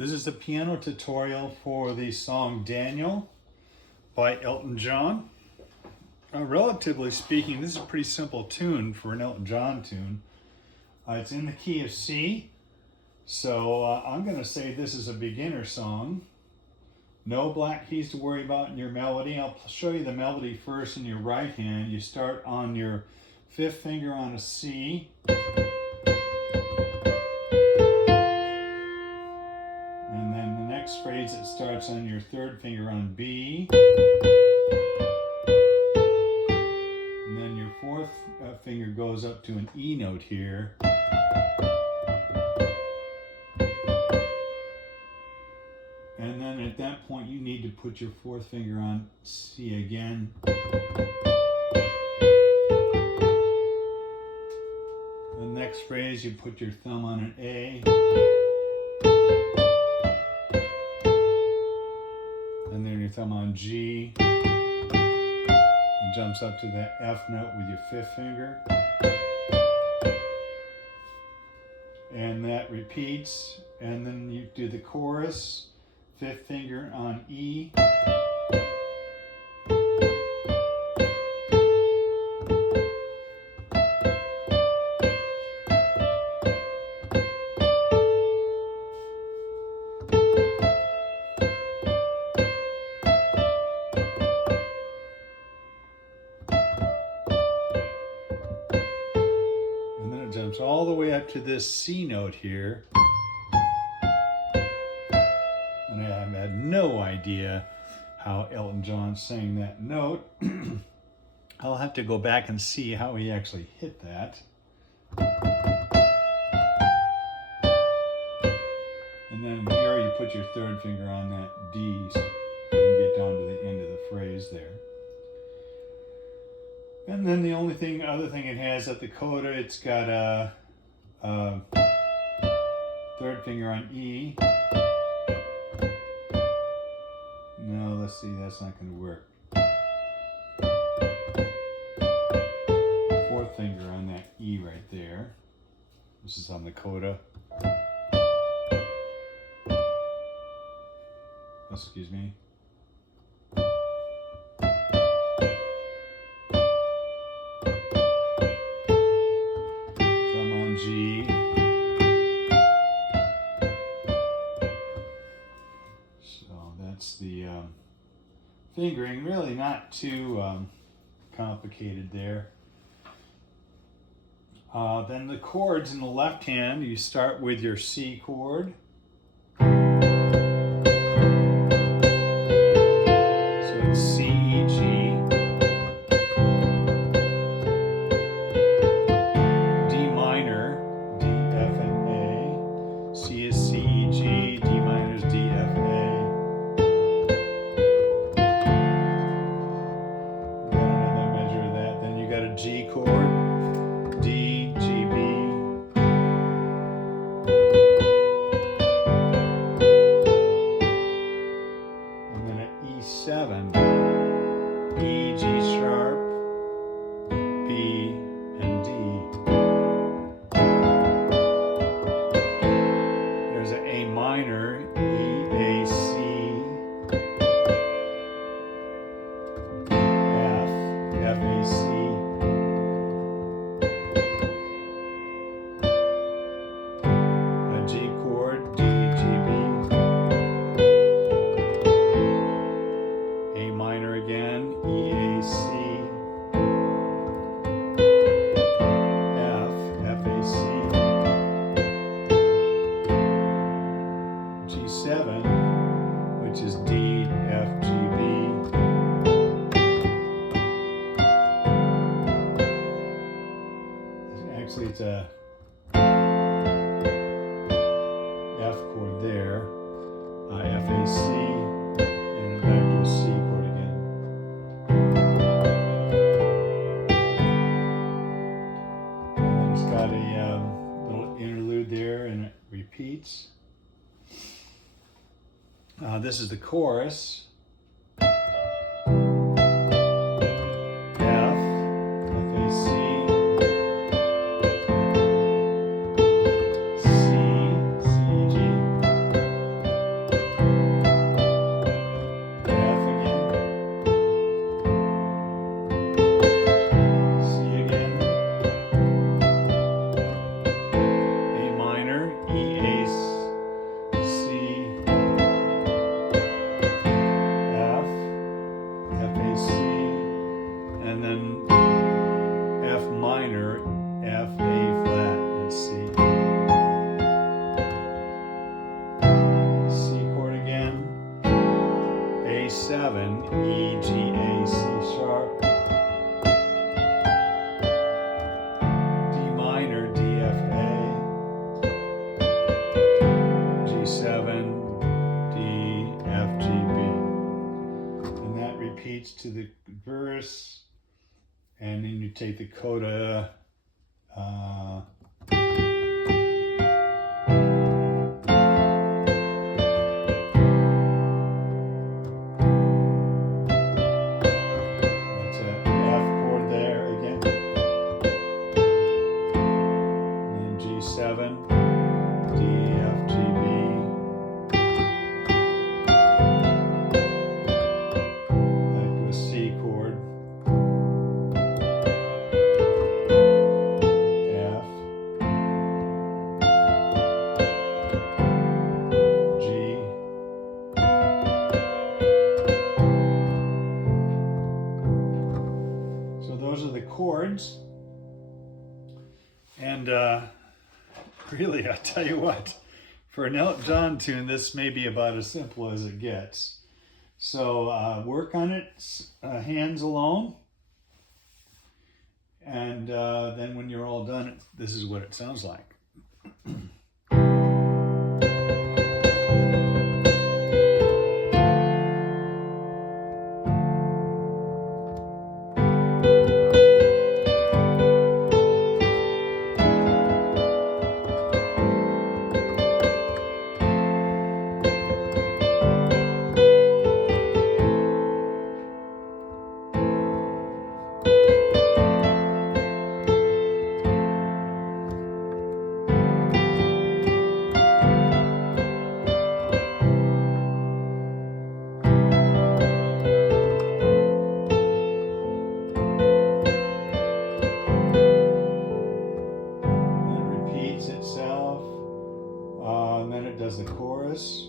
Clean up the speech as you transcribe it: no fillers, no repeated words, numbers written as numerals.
This is a piano tutorial for the song Daniel by Elton John. Relatively speaking, this is a pretty simple tune for an Elton John tune. It's in the key of C, so I'm going to say this is a beginner song. No black keys to worry about in your melody. I'll show you the melody first in your right hand. You start on your fifth finger on a C. And then the next phrase, it starts on your third finger on B. And then your fourth finger goes up to an E note here. And then at that point, you need to put your fourth finger on C again. The next phrase, you put your thumb on an A. And then your thumb on G. And jumps up to the F note with your fifth finger. And that repeats. And then you do the chorus. Fifth finger on E. And then it jumps all the way up to this C note here. And I had no idea how Elton John sang that note. I'll have to go back and see how he actually hit that. And then here you put your third finger on that D so you can get down to the end of the phrase there. And then the other thing it has at the coda, it's got a third finger on E. No, let's see, that's not going to work. Fourth finger on that E right there. This is on the coda. Excuse me. Thumb on G. That's the fingering, really not too complicated there. Then the chords in the left hand, you start with your C chord. So it's C, E, G. D minor, D, F, and A. C is C, E, G. D minor is D, F, A. G chord, D, G, B. And then at E7, E, G sharp, B, and D. There's an A minor, E, A, C. F, F, A, C. G chord, D, G, B. A minor again, E, A, C. F, F, A, C. G7, which is D, F, G, B. Actually, it's a F chord there, F, A, C, and then back to a C chord again. And then it's got a little interlude there and it repeats. This is the chorus. F, F, A, C. C, C, G. 7, E, G, A, C sharp, D minor, D, F, A, G7, D, F, G, B. And that repeats to the verse, and then you take the coda, G7, D, F, G, B, back to a C chord, F, G, so those are the chords, and really, I tell you what, for an Elton John tune, this may be about as simple as it gets. So work on it, hands alone, and then when you're all done, this is what it sounds like. Itself, and then it does the chorus.